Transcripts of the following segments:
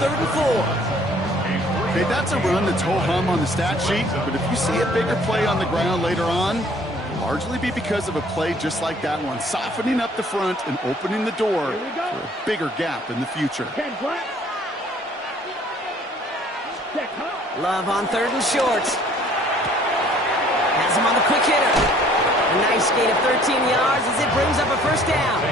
3rd and 4. Okay, that's a run that's ho-hum on the stat sheet, but if you see a bigger play on the ground later on, it'll largely be because of a play just like that one, softening up the front and opening the door for a bigger gap in the future. Love on 3rd and short. Has him on the quick hitter. A nice gain of 13 yards as it brings up a 1st down.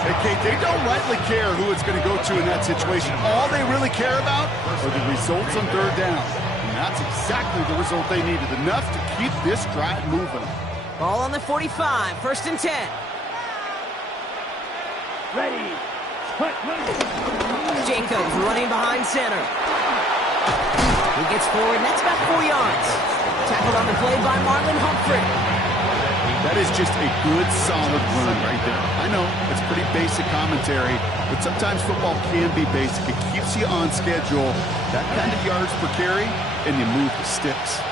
Hey, Kate, they don't rightly care who it's going to go to in that situation. All they really care about are the results on 3rd down. And that's exactly the result they needed, enough to keep this drive moving. Ball on the 45, 1st and 10. Ready. Jacobs running behind center. He gets forward, and that's about 4 yards. Tackled on the play by Marlon Humphrey. That is just a good, solid run right there. I know, it's pretty basic commentary, but sometimes football can be basic. It keeps you on schedule, that kind of yards per carry, and you move the sticks.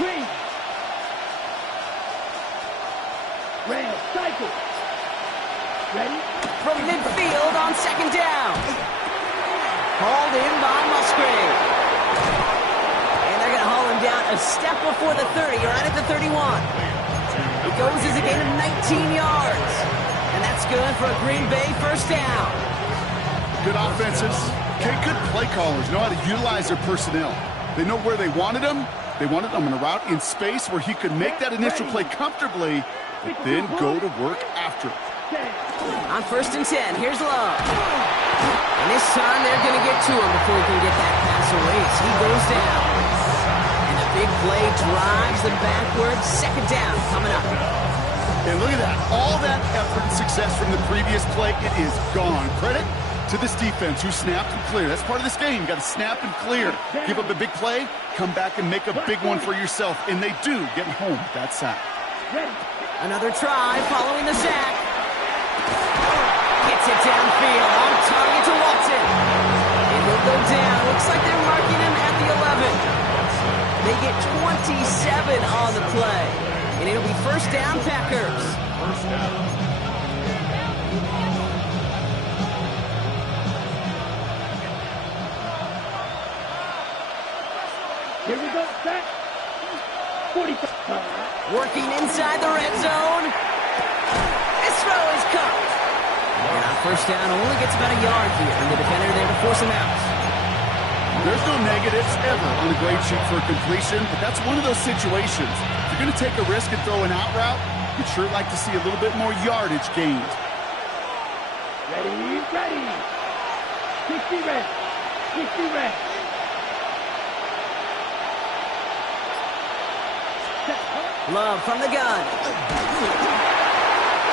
Green. Red, cycle. Ready? From midfield on 2nd down. Hauled in by Musgrave. And they're going to haul him down a step before the 30, right at the 31. It goes as a gain of 19 yards. And that's good for a Green Bay 1st down. Good offenses. Okay, good play callers know how to utilize their personnel. They know where they wanted them. They wanted them in a route in space where he could make that initial play comfortably, but then go to work after it. On 1st and 10, here's Love. And this time they're going to get to him before he can get that pass away as he goes down. And the big play drives them backwards. 2nd down coming up. And look at that. All that effort and success from the previous play, it is gone. Credit to this defense who snapped and cleared. That's part of this game. You got to snap and clear. Give up a big play, come back and make a big one for yourself. And they do get home with that sack. Another try following the sack. Gets it downfield on target to Watson. It will go down. Looks like they're marking him at the 11. They get 27 on the play. And it'll be 1st down Packers. Here we go, set. 45. Working inside the red zone. This throw is caught. And on 1st down, only gets about a yard here. And the defender there to force him out. There's no negatives ever on the grade sheet for a completion, but that's one of those situations. If you're going to take a risk and throw an out route, you'd sure like to see a little bit more yardage gained. Ready, ready. 60 red. 60 red. Love from the gun.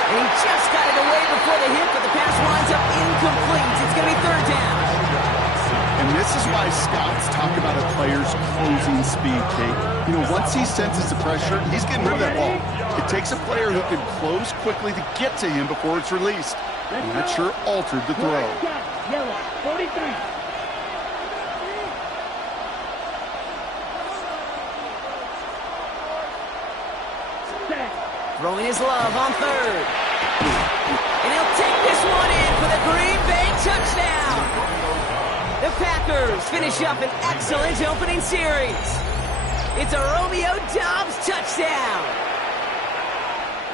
And he just got it away before the hit, but the pass winds up incomplete. It's going to be 3rd down. And this is why scouts talk about a player's closing speed, Kate. You know, once he senses the pressure, he's getting rid of that ball. It takes a player who can close quickly to get to him before it's released. And that sure altered the throw. Yellow, 43. Throwing his Love on 3rd. And he'll take this one in for the Green Bay touchdown. The Packers finish up an excellent opening series. It's a Romeo Dobbs touchdown.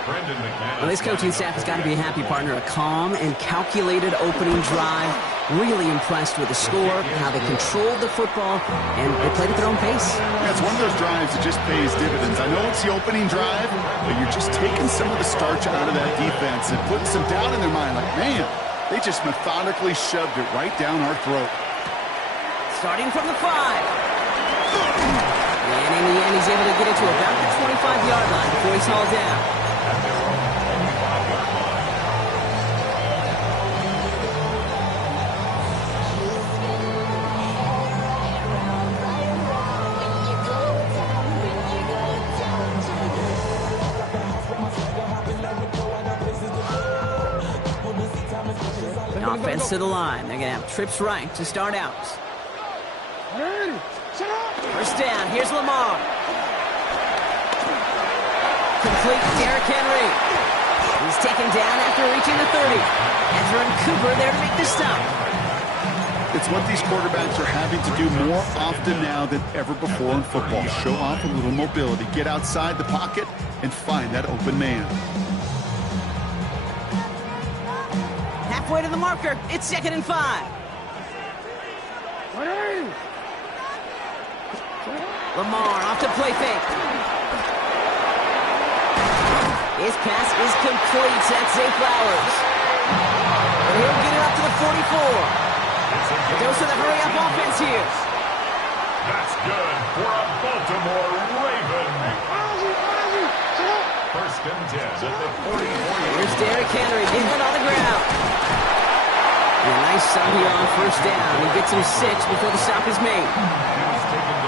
Well, this coaching staff has got to be a happy partner. A calm and calculated opening drive. Really impressed with the score, how they controlled the football, and they played at their own pace. Yeah, it's one of those drives that just pays dividends. I know it's the opening drive, but you're just taking some of the starch out of that defense and putting some doubt in their mind. Like, man, they just methodically shoved it right down our throat. Starting from the 5. And in the end, he's able to get it to about the 25-yard line before he's hauled down. Offense to the line. They're going to have trips right to start out. 1st down. Here's Lamar. Complete to Derrick Henry. He's taken down after reaching the 30. Ezra and Cooper there to make the stop. It's what these quarterbacks are having to do more often now than ever before in football. Show off a little mobility. Get outside the pocket and find that open man. Halfway to the marker. It's 2nd and 5. Lamar off to play fake. His pass is complete. That's Zay Flowers. And he'll get it up to the 44. Goes to the hurry-up offense here. That's good for a Baltimore Raven. First and 10 at the 44. Here's Derrick Henry getting it on the ground. And a nice stop here on first down. He gets him 6 before the stop is made.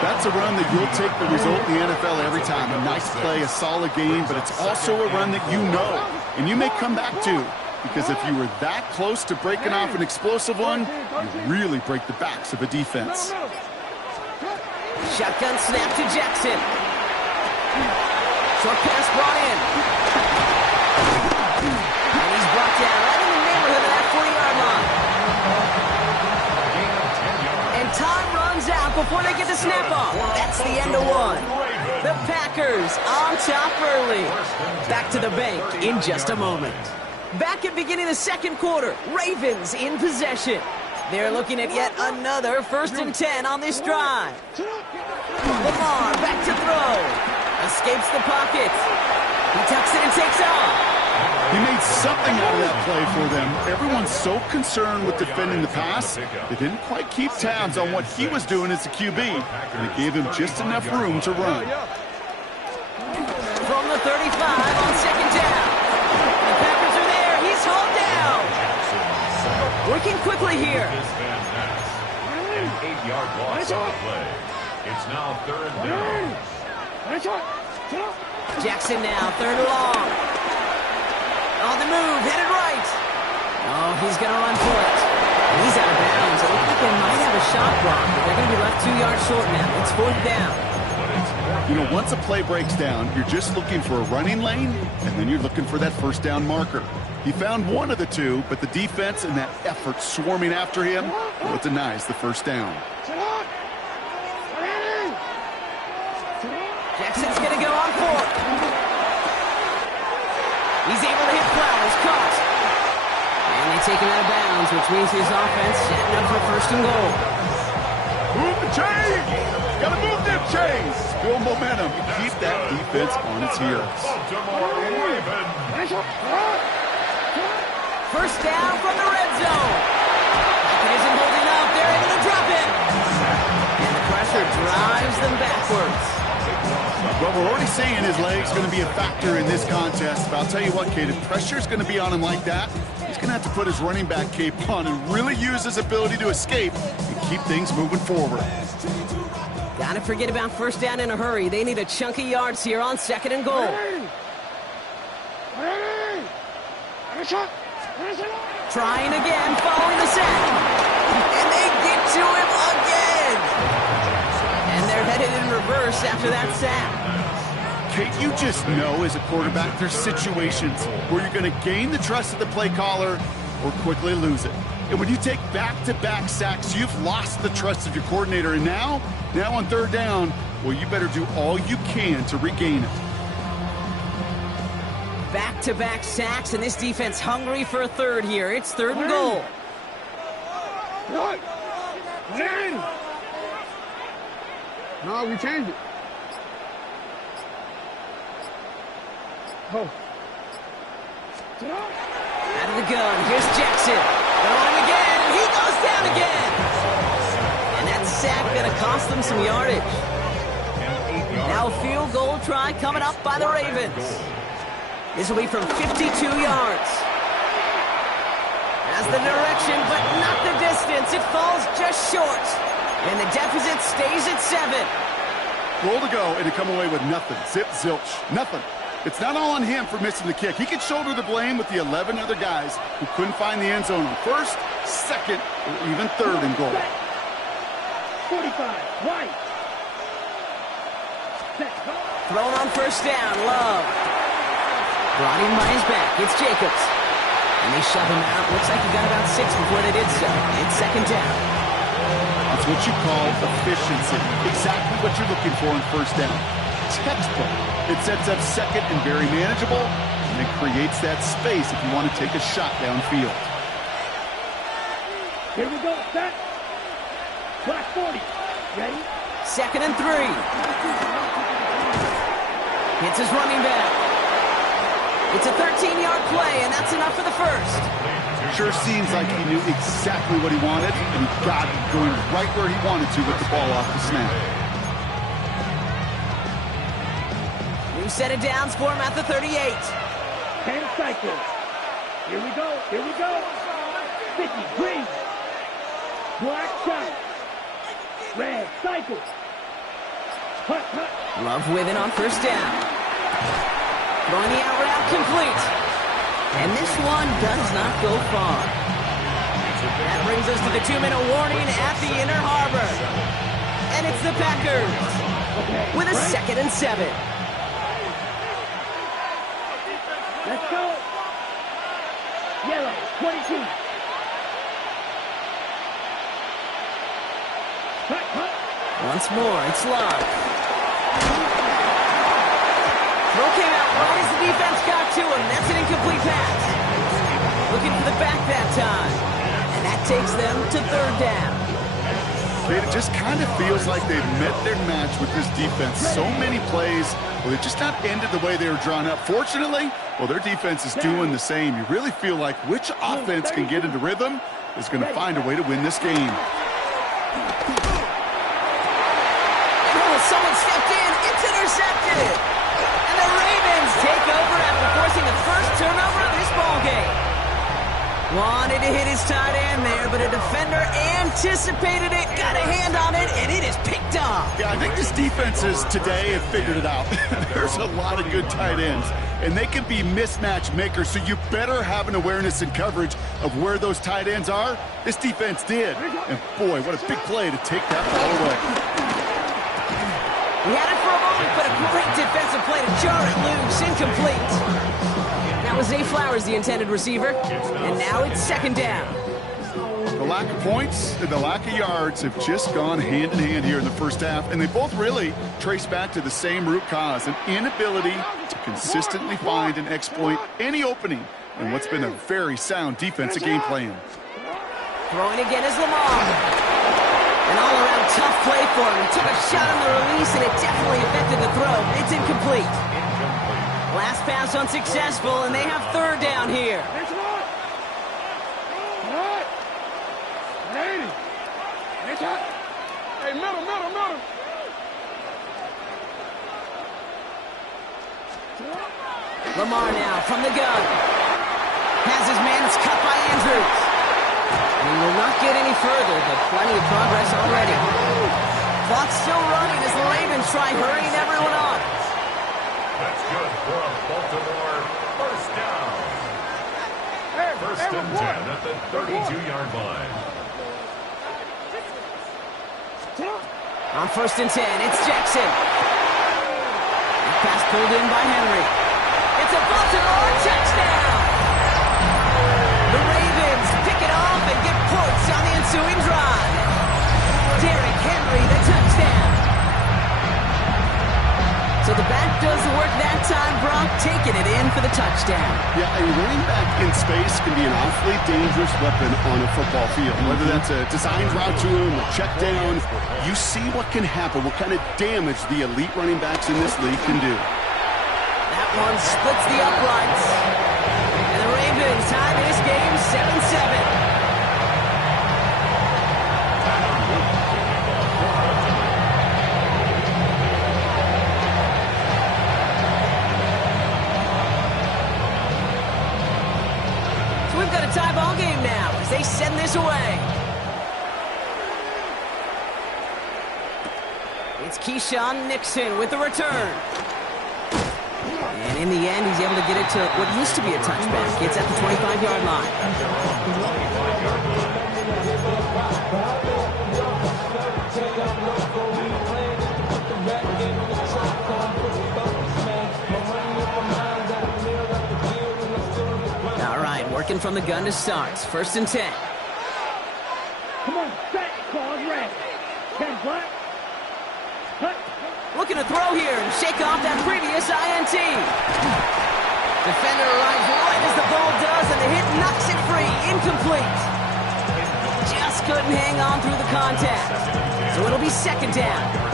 That's a run that you'll take the result in the NFL every time. A nice play, a solid game, but it's also a run that you know and you may come back to. Because if you were that close to breaking off an explosive one, you really break the backs of a defense. Shotgun snap to Jackson. Short pass brought in. And he's brought down right in the neighborhood of that 40-yard line. And time runs out before they get the snap off. That's the end of one. The Packers on top early. Back to the bank in just a moment. Back at beginning the second quarter, Ravens in possession. They're looking at yet another 1st and 10 on this drive. Lamar back to throw. Escapes the pocket. He tucks it and takes off. He made something out of that play for them. Everyone's so concerned with defending the pass, they didn't quite keep tabs on what he was doing as a QB, and it gave him just enough room to run. From the 35 on 2nd down. The Packers are there. He's hauled down. Working quickly here. An 8-yard loss on the play. It's now 3rd down. Jackson now, 3rd and long. On the move, headed right. Oh, he's going to run for it. He's out of bounds. It looks like they might have a shot block, but they're going to be left 2 yards short now. It's 4th down. You know, once a play breaks down, you're just looking for a running lane, and then you're looking for that 1st down marker. He found one of the two, but the defense and that effort swarming after him, well, it denies the 1st down. Jackson's going to go on 4th. He's able to hit Flowers, caught. And they take him out of bounds, which means his offense setting up for 1st and goal. Move the chains! Gotta move them chains! Build momentum. Keep that defense on its heels. Baltimore Raven. 1st down from the red zone. It isn't holding up. They're able to drop it. And the pressure drives them backwards. Well, we're already seeing his leg's going to be a factor in this contest. But I'll tell you what, Kate, if pressure's going to be on him like that, he's going to have to put his running back cape on and really use his ability to escape and keep things moving forward. Gotta forget about 1st down in a hurry. They need a chunk of yards here on 2nd and goal. Trying again, following the sack. And they get to him again. And they're headed in reverse after that sack. Kate, you just know as a quarterback there's situations where you're going to gain the trust of the play caller or quickly lose it. And when you take back-to-back sacks, you've lost the trust of your coordinator. And now on 3rd down, well, you better do all you can to regain it. Back-to-back sacks, and this defense hungry for a 3rd here. It's 3rd and goal. No, we changed it. Oh. Out of the gun, here's Jackson. They're on him again, and he goes down again. And that sack gonna cost them some yardage. Now a field goal try coming up by the Ravens. This will be from 52 yards. Has the direction, but not the distance. It falls just short. And the deficit stays at 7. Goal to go, and to come away with nothing. Zip, zilch, nothing. It's not all on him for missing the kick. He could shoulder the blame with the 11 other guys who couldn't find the end zone on 1st, 2nd, or even 3rd and goal. 45, right. Thrown on 1st down, Love. Brought in by his back. It's Jacobs. And they shove him out. Looks like he got about 6 before they did so. It's second down. That's what you call efficiency. Exactly what you're looking for on first down. Textbook. It sets up second and very manageable, and it creates that space if you want to take a shot downfield. Here we go, set. Black 40. Ready? Second and 3. Hits his running back. It's a 13-yard play, and that's enough for the first. Sure seems like he knew exactly what he wanted, and he got it going right where he wanted to with the ball off the snap. New set of downs for him at the 38. 10 cycles. Here we go, here we go. 50, green. Black shot. Red, cycle. Hut, hut. Love with it on first down. Throwing the out route complete. And this one does not go far. That brings us to the 2-minute warning at the inner harbor. And it's the Packers with a second and 7. Let's go. Yellow, 22. Hut, hut. Once more, it's Love. Throw came out right as the defense got to him. That's an incomplete pass. Looking for the back that time. And that takes them to third down. It just kind of feels like they've met their match with this defense. So many plays, well, they just not ended the way they were drawn up. Fortunately, well, their defense is doing the same. You really feel like which offense can get into rhythm is going to find a way to win this game. Oh, someone stepped in. It's intercepted. And the Ravens take over after forcing the first turnover of this ballgame. Wanted to hit his tight end there, but a defender anticipated it, got a hand on it, and it is picked off. Yeah, I think this defenses today have figured it out. There's a lot of good tight ends, and they can be mismatch makers, so you better have an awareness and coverage of where those tight ends are. This defense did. And boy, what a big play to take that ball away. He had it for a moment, but a great defensive play to jar it loose, incomplete. That was Zay Flowers, the intended receiver, and now it's second down. The lack of points and the lack of yards have just gone hand in hand here in the first half, and they both really trace back to the same root cause, an inability to consistently find and exploit any opening in what's been a very sound defensive game plan. Throwing again is Lamar. An all-around tough play for him. He took a shot on the release, and it definitely affected the throw. It's incomplete. Last pass unsuccessful, and they have third down here. Hey, middle. Lamar now from the gun. Has his man. It's cut by Andrews. And he will not get any further, but plenty of progress already. Clock's still running as the Ravens try hurrying everyone up. That's good for a Baltimore first down. First and 10 at the 32-yard line. On first and 10, it's Jackson. Pass pulled in by Henry. It's a Baltimore touchdown. The Ravens pick it off and get points on the ensuing drive. Derrick Henry, the touchdown. So the back does the work that time, Brock, taking it in for the touchdown. Yeah, a running back in space can be an awfully dangerous weapon on a football field. Whether that's a designed route to him, a check down, you see what can happen, what kind of damage the elite running backs in this league can do. That one splits the uprights. And the Ravens tie this game 7-7. We've got a tie ball game now as they send this away. It's Keyshawn Nixon with the return. And in the end, he's able to get it to what used to be a touchback. It's at the 25-yard line. Working from the gun to start. 1st and 10. Come on, set, claws red. 10 black. Cut. Looking to throw here and shake off that previous INT. Defender arrives right as the ball does, and the hit knocks it free. Incomplete. Just couldn't hang on through the contact. So it'll be 2nd down.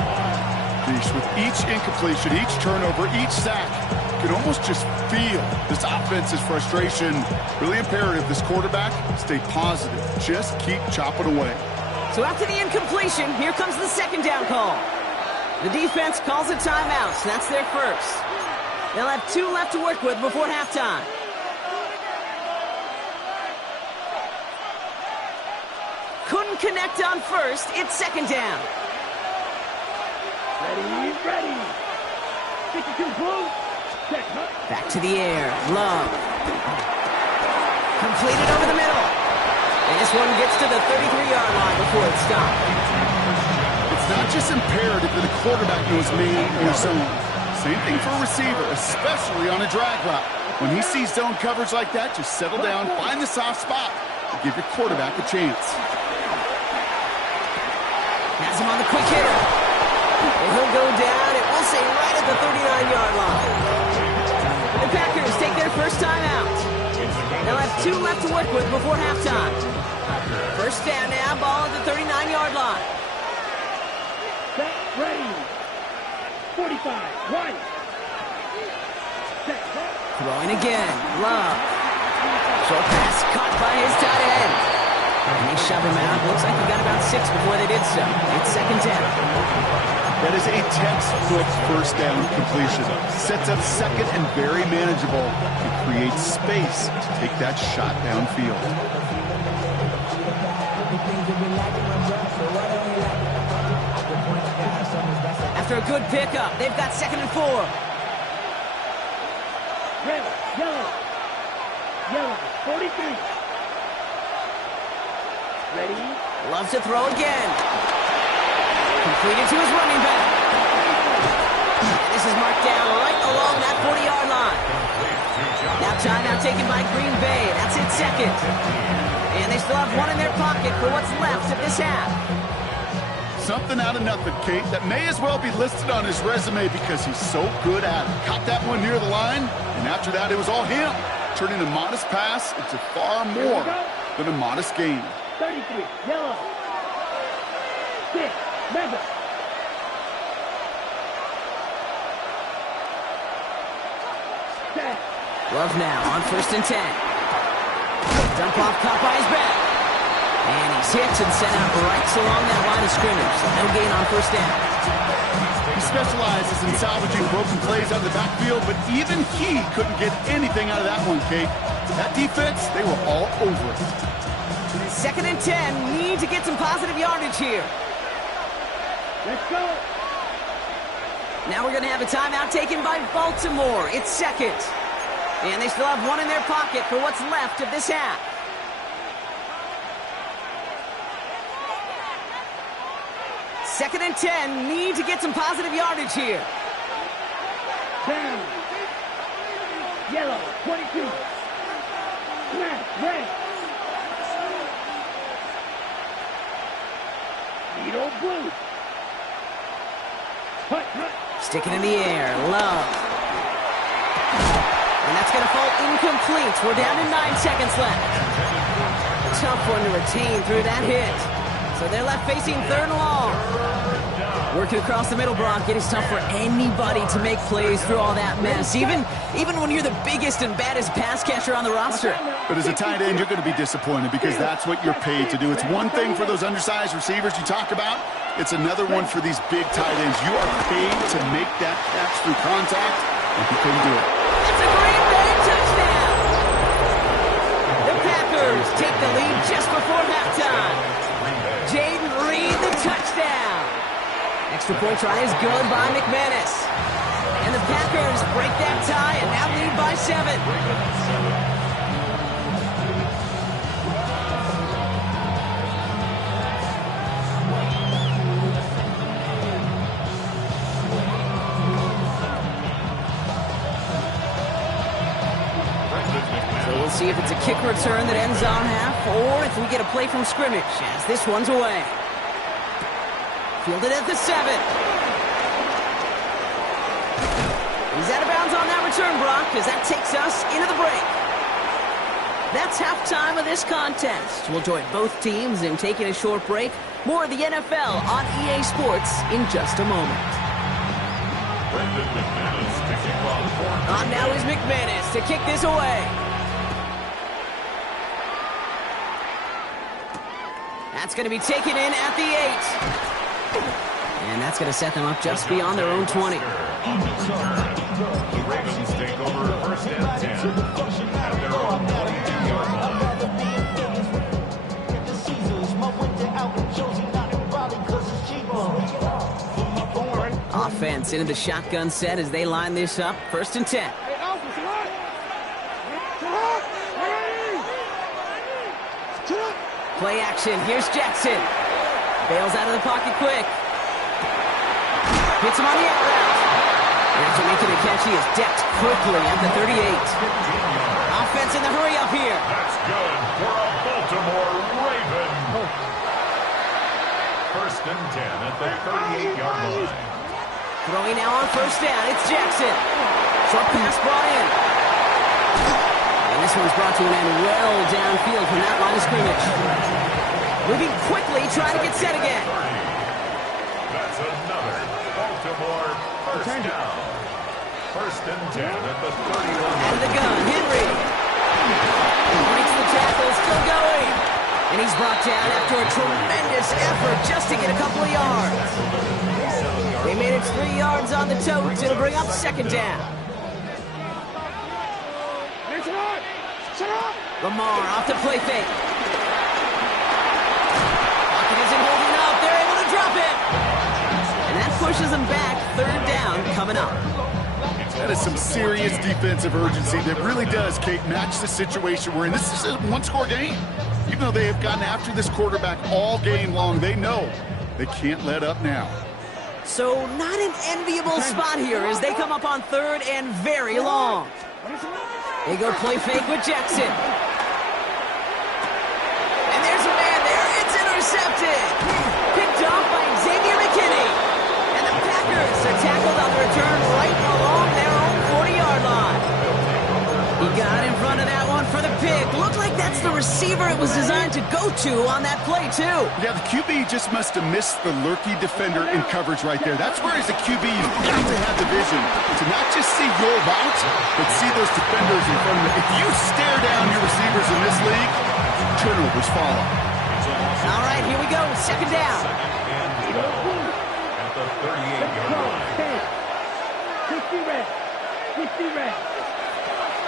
With each incompletion, each turnover, each sack, you can almost just feel this offense's frustration. Really imperative this quarterback stay positive. Just keep chopping away. So after the incompletion, here comes the 2nd down call. The defense calls a timeout, so that's their first. They'll have 2 left to work with before halftime. Couldn't connect on first. It's 2nd down. Ready, ready. 52 blue. Check, huh? Back to the air. Love. Completed over the middle. And this one gets to the 33-yard line before it's stopped. It's not just imperative that a quarterback knows man or zone. Same thing for a receiver, especially on a drag route. When he sees zone coverage like that, just settle down, find the soft spot, and give your quarterback a chance. Has him on the quick hitter. And he'll go down, it will say right at the 39-yard line. The Packers take their first time out. They'll have 2 left to work with before halftime. 1st down now, ball at the 39-yard line. Set, ready. 45, right. Set, huh? Throwing again, Love. Short pass caught by his tight end. And they shove him out. Looks like he got about 6 before they did so. It's 2nd down. That is a textbook 1st down completion. Sets up 2nd and very manageable. It creates space to take that shot downfield. After a good pickup, they've got 2nd and 4. Red, yellow. Yellow, 43. Ready. Loves to throw again. Completed to his running back. And this is marked down right along that 40-yard line. Now timeout taken by Green Bay. That's it, 2nd. And they still have 1 in their pocket for what's left of this half. Something out of nothing, Kate, that may as well be listed on his resume because he's so good at it. Caught that one near the line, and after that, it was all him, turning a modest pass into far more than a modest gain. 33, yellow. 6, mega. Set. Love now on 1st and 10. Dump off caught by his back. And he's hit and sent out right along that line of scrimmage. So no gain on 1st down. He specializes in salvaging broken plays out of the backfield, but even he couldn't get anything out of that one, Kate. That defense, they were all over it. 2nd and 10. Need to get some positive yardage here. Let's go. Now we're going to have a timeout taken by Baltimore. It's 2nd. And they still have 1 in their pocket for what's left of this half. Second and 10. Need to get some positive yardage here. 10. Yellow, 22. Smash, red. Needle, blue. Hut, hut. Sticking in the air. Love. And that's going to fall incomplete. We're down to 9 seconds left. Tough one to retain through that hit. So they're left facing 3rd and long. Working across the middle, Brock. It is tough for anybody to make plays through all that mess, even when you're the biggest and baddest pass catcher on the roster. But as a tight end, you're going to be disappointed because that's what you're paid to do. It's one thing for those undersized receivers you talk about. It's another one for these big tight ends. You are paid to make that catch through contact, and he couldn't do it. It's a Green Bay touchdown! The Packers take the lead just before halftime. Jaden Reed, the touchdown. Extra point try is good by McManus. And the Packers break that tie and now lead by 7. So we'll We'll see if it's a kick return that ends on half, or if we get a play from scrimmage, as this one's away. Fielded at the 7. He's out of bounds on that return, Brock, as that takes us into the break. That's halftime of this contest. We'll join both teams in taking a short break. More of the NFL on EA Sports in just a moment. On now is McManus to kick this away. That's going to be taken in at the 8. And that's going to set them up just beyond their own 20. The Ravens take over first and 10 at their own 22-yard line. Offense into the shotgun set as they line this up. First and 10. Play action. Here's Jackson. Bails out of the pocket quick. Hits him on the out route. And after making a catch, he is decked quickly at the 38. Offense in the hurry up here. That's good for a Baltimore Raven. First and 10 at the 38-yard line. Throwing now on first down. It's Jackson. Short pass brought in. And this one's brought to an end well downfield from that line of scrimmage. Moving quickly, trying to get set again. That's another Baltimore first down. First and 10 at the 31. And the gun, Henry. Breaks the tackle, still going. And he's brought down after a tremendous effort just to get a couple of yards. They made it 3 yards on the totes. It'll bring up second down. Lamar off the play fake. Pocket isn't holding up. They're able to drop it. And that pushes them back. Third down coming up. That is some serious defensive urgency that really does, Kate, match the situation we're in. This is a one-score game. Even though they have gotten after this quarterback all game long, they know they can't let up now. So not an enviable spot here as they come up on third and very long. They go play fake with Jackson. And there's a man there. It's intercepted. Picked off by Xavier McKinney. And the Packers are tackled on the return right along their own 40-yard line. He got in front of that one for the pick. Looked like that's the receiver it was designed to go to on that play, too. Yeah, the QB just must have missed the lurky defender in coverage right there. That's where, as a QB, you've got to have the vision to not just see your route, but see those defenders in front of you. If you stare down your receivers in this league, turnovers follow. All right, here we go. Second down. At the 38-yard line. 60 red. 60 red.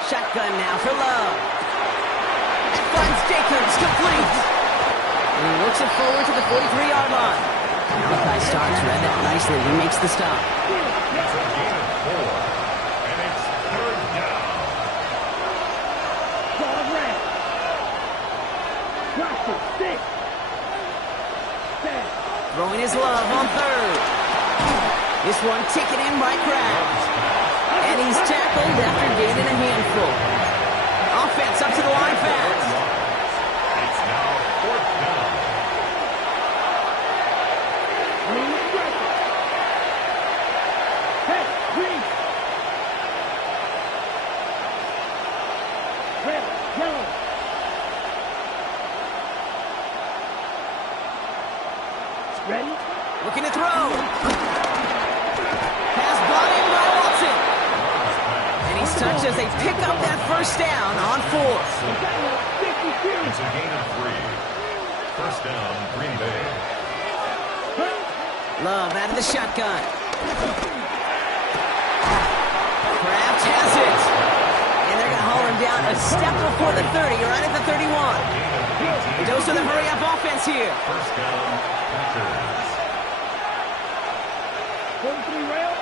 Shotgun now for Love. And finds Jacobs complete. And he works it forward to the 43-yard line. Malachi Starks read that nicely. He makes the stop. It's a gain of 4. And it's third down. Ball red. Watson, 6. 7. Throwing his Love on third. This one taken in by Krabs. And he's tackled after gaining a handful. Offense up to the line fast. It's now fourth down. Hey, green. Red, yellow. Ready? Looking to throw. Pass brought in by Watson. And he's touched as they pick up that first down on fourth. It's a gain of 3. First down, Green Bay. Love out of the shotgun. Krabs has it. And they're going to haul him down a step before the 30, right at the 31. He goes to the hurry-up offense here. First down, Packers. 43 rail.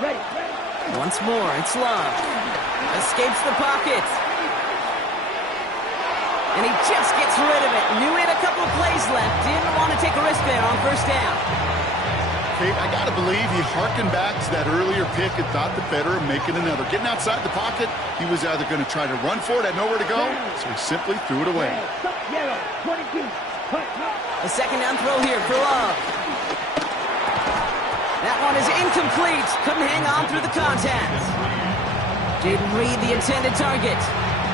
Ready. Once more, it's Love. Escapes the pocket. And he just gets rid of it. Knew he had a couple of plays left. Didn't want to take a risk there on first down. Kate, I got to believe he harkened back to that earlier pick and thought the better of making another. Getting outside the pocket, he was either going to try to run for it, had nowhere to go, so he simply threw it away. A second down throw here for Love. That one is incomplete. Couldn't hang on through the contact. Didn't read the intended target.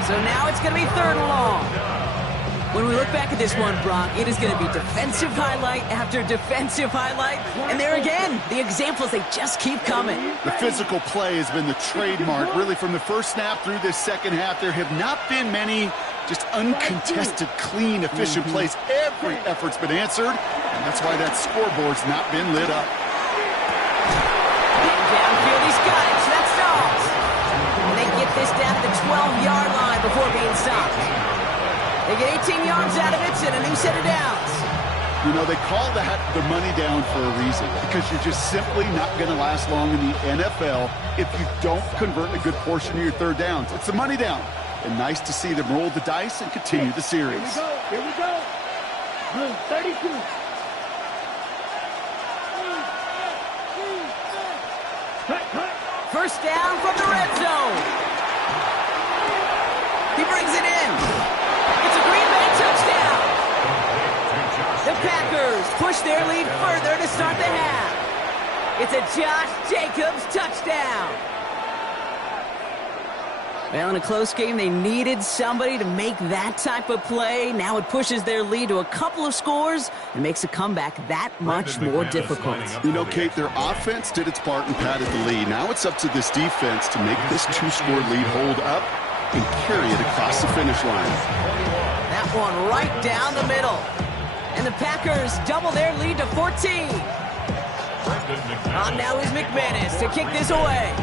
So now it's going to be 3rd and long. When we look back at this one, Brock, it is going to be defensive highlight after defensive highlight. And there again, the examples, they just keep coming. The physical play has been the trademark. Really, from the first snap through this second half, there have not been many just uncontested, clean, efficient plays. Every effort's been answered, and that's why that scoreboard's not been lit up. And downfield, he's got it. So that's Dobbs. And they get this down to the 12-yard line before being stopped. They get 18 yards out of it and a new set of downs. You know, they call that the money down for a reason, because you're just simply not going to last long in the NFL if you don't convert a good portion of your 3rd downs. It's the money down. And nice to see them roll the dice and continue the series. Here we go. 32. First down from the red zone. He brings it in. It's a Green Bay touchdown. The Packers push their lead further to start the half. It's a Josh Jacobs touchdown. Well, in a close game, they needed somebody to make that type of play. Now it pushes their lead to a couple of scores and makes a comeback that much more difficult. You know, Kate, their offense did its part and padded the lead. Now it's up to this defense to make this 2-score lead hold up and carry it across the finish line. That one right down the middle. And the Packers double their lead to 14. On now is McManus to kick this away.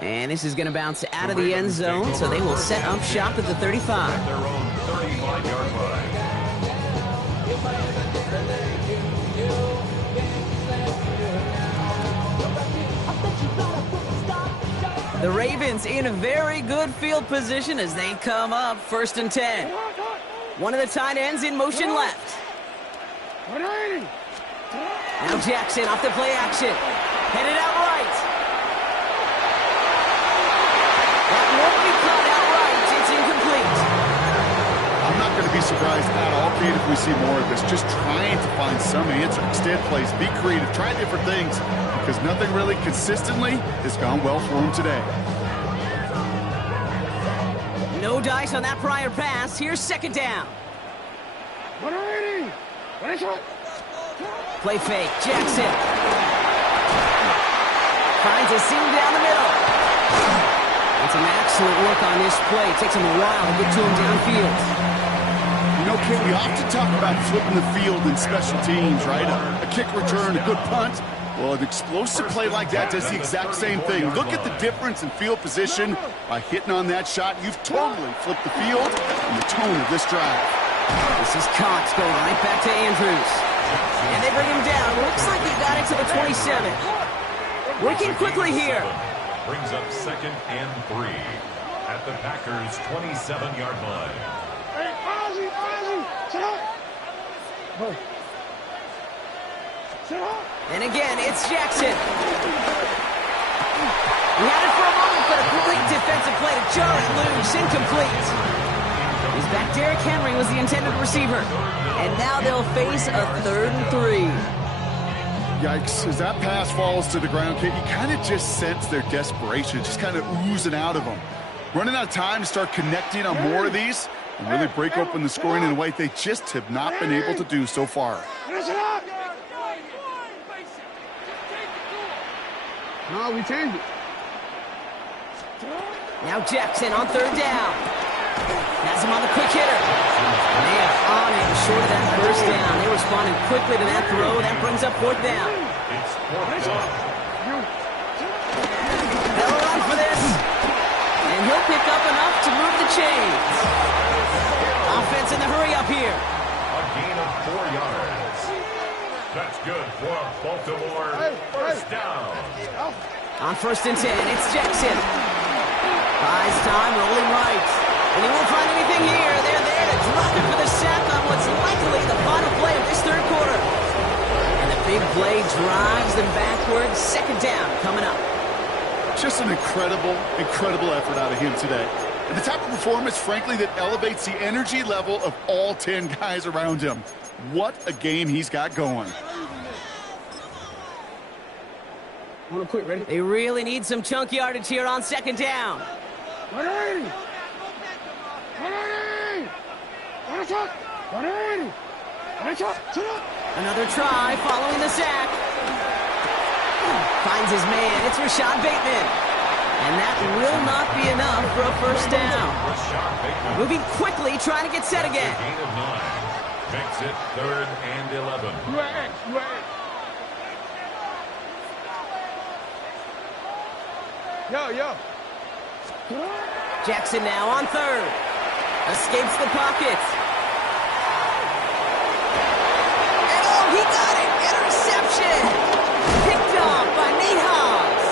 And this is going to bounce out of the end zone, so they will set up shop at the 35. Their own 35-yard line. The Ravens in a very good field position as they come up 1st and 10. One of the tight ends in motion left. Now Jackson off the play action. Headed out right. That won't be caught outright. It's incomplete. I'm not going to be surprised at all, Kate, if we see more of this. Just trying to find some answer. Extend plays, be creative, try different things, because nothing really consistently has gone well for him today. No dice on that prior pass. Here's 2nd down. Play fake. Jackson finds a seam down the middle. And some excellent work on this play. It takes him a while to get to him downfield. You know, Kate, we often talk about flipping the field in special teams, right? A kick return, a good punt. Well, an explosive play like that does the exact same thing. Look at the difference in field position. By hitting on that shot, you've totally flipped the field and the tone of this drive. This is Cox going right back to Andrews. And they bring him down. Looks like he got it to the 27. Working quickly here. Brings up 2nd and 3 at the Packers' 27-yard line. Hey, Ozzy, sit up. Sit up. And again, it's Jackson. He had it for a moment, but a great defensive play to jar it loose. Incomplete. He's back. Derrick Henry was the intended receiver. And now they'll face a 3rd and 3. Yikes, as that pass falls to the ground, Kate, you kind of just sense their desperation, just kind of oozing out of them. Running out of time to start connecting on more of these and really break open the scoring in a way they just have not been able to do so far. No, we changed it. Now Jackson on 3rd down. Has him on the quick hitter. And they are on it short of that 1st down. They responded quickly to that throw. That brings up 4th down. It's 4th down. They'll run for this. And he'll pick up enough to move the chains. Offense in the hurry up here. A gain of 4 yards. That's good for a Baltimore 1st down. On 1st and 10, it's Jackson. Buys time, rolling right. And he won't find anything here. They're there to drop it for the sack on what's likely the play drives them backwards. Second down coming up. Just an incredible effort out of him today. And the type of performance, frankly, that elevates the energy level of all 10 guys around him. What a game he's got going. They really need some chunk yardage here on second down. Another try following the sack. Finds his man. It's Rashad Bateman. And that will not be enough for a first down. Moving quickly, trying to get set again. Gain of 9. Makes it 3rd and 11. Yo. Jackson now on third. Escapes the pocket. And oh, he got it! Interception! Picked off by Nate Hobbs.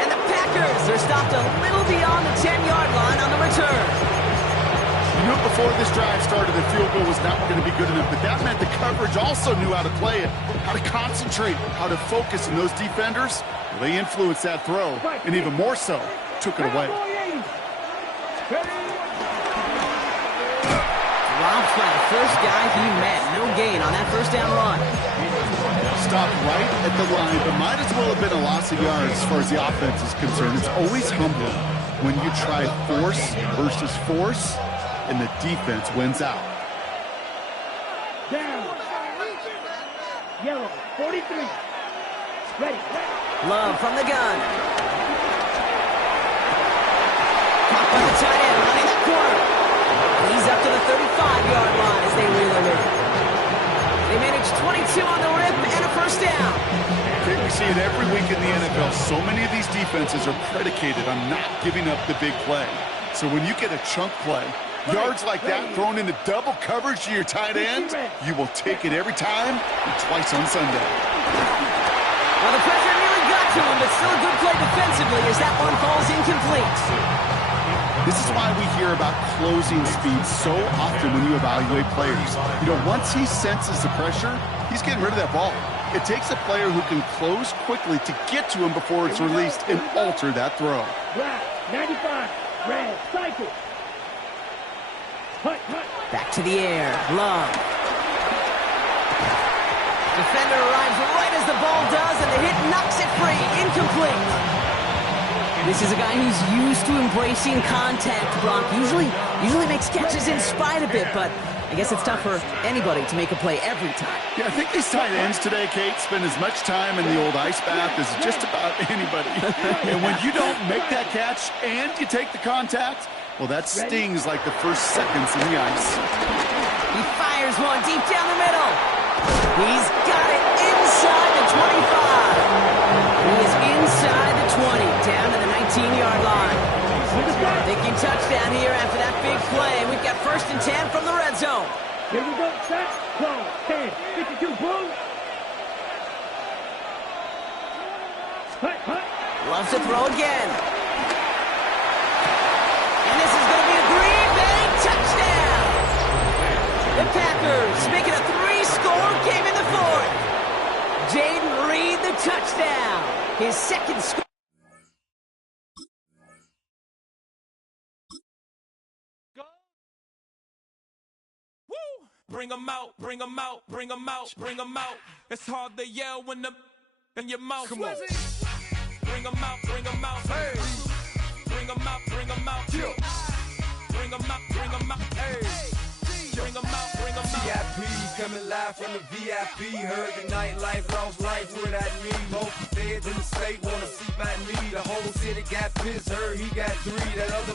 And the Packers are stopped a little beyond the 10-yard line on the return. You knew before this drive started the field goal was not going to be good enough, but that meant the coverage also knew how to play it, how to concentrate, how to focus, and those defenders, well, they influenced that throw, and even more so, took it away. Dropped by the first guy he met. No gain on that first down run. Stopped right at the line, but might as well have been a loss of yards as far as the offense is concerned. It's always humbling when you try force versus force, and the defense wins out. Down. Yellow, 43. Ready. Love from the gun. Caught by the tight end, running that corner. He's up to the 35-yard line as they reel him in. They manage 22 on the rip and a first down. Okay, we see it every week in the NFL. So many of these defenses are predicated on not giving up the big play. So when you get a chunk play, yards like that thrown into double coverage to your tight end, you will take it every time and twice on Sunday. Well, the pressure nearly got to him, but still a good play defensively as that one falls incomplete. This is why we hear about closing speed so often when you evaluate players. You know, once he senses the pressure, he's getting rid of that ball. It takes a player who can close quickly to get to him before it's released and alter that throw. Black, 95. Red, cycle. Back to the air. Love. Defender arrives right as the ball does, and the hit knocks it free. Incomplete. This is a guy who's used to embracing contact, Brock. Usually makes catches in spite of it, but I guess it's tough for anybody to make a play every time. Yeah, I think these tight ends today, Kate, spend as much time in the old ice bath as just about anybody. And when you don't make that catch and you take the contact, well, that stings like the first seconds in the ice. He fires one deep down the middle. He's got it inside the 25. He is inside the 20, down to the 19-yard line. Thinking touchdown here after that big play. We've got 1st and 10 from the red zone. Here we go, set, close, 10, 52, boom. Loves to throw again. And this is going to be a Green Bay touchdown. The Packers making a 3-score game in the 4th. Jaden Reed the touchdown. His 2nd score. Bring 'em out, bring 'em out, bring 'em out, bring 'em out. It's hard to yell when the in your mouth. Come on. Bring 'em out, bring 'em out. Hey. Bring 'em out, bring 'em out. Yeah. Bring 'em out, bring 'em out. Hey. Bring 'em out, bring 'em out. VIP coming live from the VIP. Heard the nightlife, lost life without me. Most feds in the state wanna see by me. The whole city got pissed, heard he got 3. That other